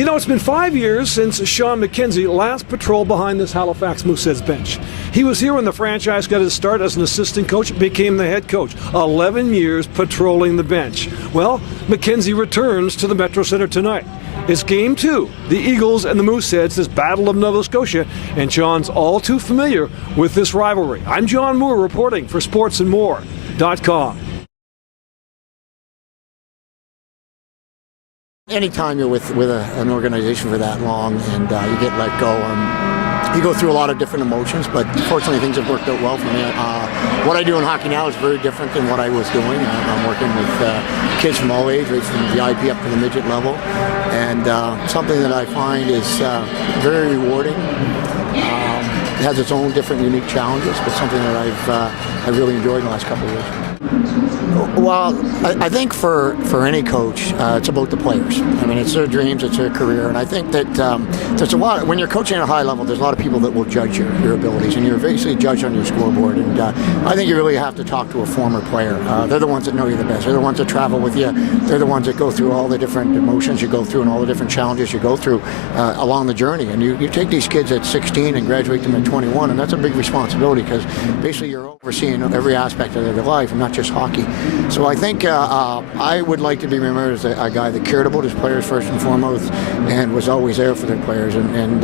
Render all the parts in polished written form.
You know, it's been 5 years since Shawn MacKenzie last patrolled behind this Halifax Moosehead's bench. He was here when the franchise got his start as an assistant coach, became the head coach. 11 years patrolling the bench. Well, MacKenzie returns to the Metro Centre tonight. It's Game 2, the Eagles and the Mooseheads, this Battle of Nova Scotia, and John's all too familiar with this rivalry. I'm John Moore reporting for sportsandmore.com. Anytime you're with an organization for that long and you get let go, you go through a lot of different emotions, but fortunately things have worked out well for me. What I do in hockey now is very different than what I was doing. I'm working with kids from all ages, right from the IP up to the midget level, and something that I find is very rewarding. It has its own different unique challenges, but something that I've really enjoyed in the last couple of years. Well, I think for any coach, it's about the players. I mean, it's their dreams, it's their career, and I think that there's a lot. When you're coaching at a high level, there's a lot of people that will judge your abilities, and you're basically judged on your scoreboard. And I think you really have to talk to a former player. They're the ones that know you the best. They're the ones that travel with you. They're the ones that go through all the different emotions you go through and all the different challenges you go through along the journey. And you take these kids at 16 and graduate them at 21, and that's a big responsibility because basically you're overseeing every aspect of their life and not just hockey. So I think I would like to be remembered as a guy that cared about his players first and foremost and was always there for their players. And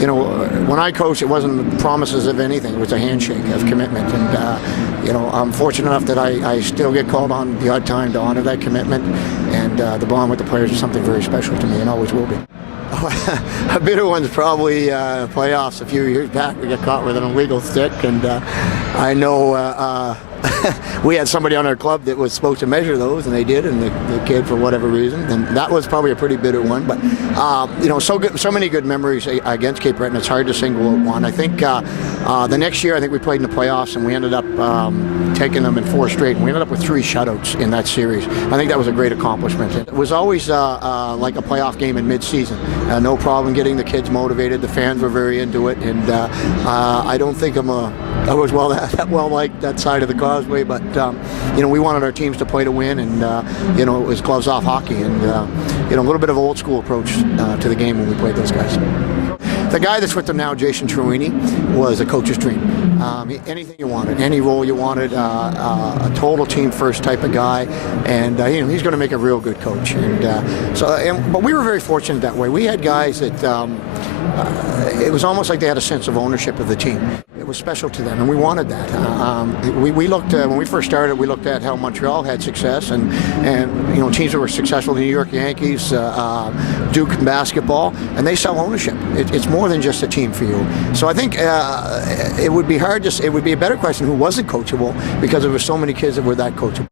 you know, when I coached, it wasn't promises of anything. It was a handshake of commitment. And you know, I'm fortunate enough that I still get called on the odd time to honor that commitment. And the bond with the players is something very special to me and always will be. A bitter one's probably playoffs a few years back. We got caught with an illegal stick, and I know we had somebody on our club that was supposed to measure those, and they did, and the kid, for whatever reason, and that was probably a pretty bitter one. But you know, so many good memories against Cape Breton. It's hard to single out one. I think the next year, I think we played in the playoffs, and we ended up taking them in 4 straight, and we ended up with 3 shutouts in that series. I think that was a great accomplishment. It was always like a playoff game in mid-season. No problem getting the kids motivated. The fans were very into it, and I don't think I was that well liked that side of the causeway, but you know, we wanted our teams to play to win, and you know, it was gloves off hockey, and you know, a little bit of old school approach to the game when we played those guys. The guy that's with them now, Jason Truini, was a coach's dream. Anything you wanted, any role you wanted, a total team first type of guy, and you know, he's going to make a real good coach. And but we were very fortunate that way. We had guys that it was almost like they had a sense of ownership of the team. It was special to them, and we wanted that. We looked when we first started. We looked at how Montreal had success, and you know, teams that were successful, the New York Yankees, Duke basketball, and they sell ownership. It's more than just a team for you. So I think it would be hard. It would be a better question who wasn't coachable, because there were so many kids that were that coachable.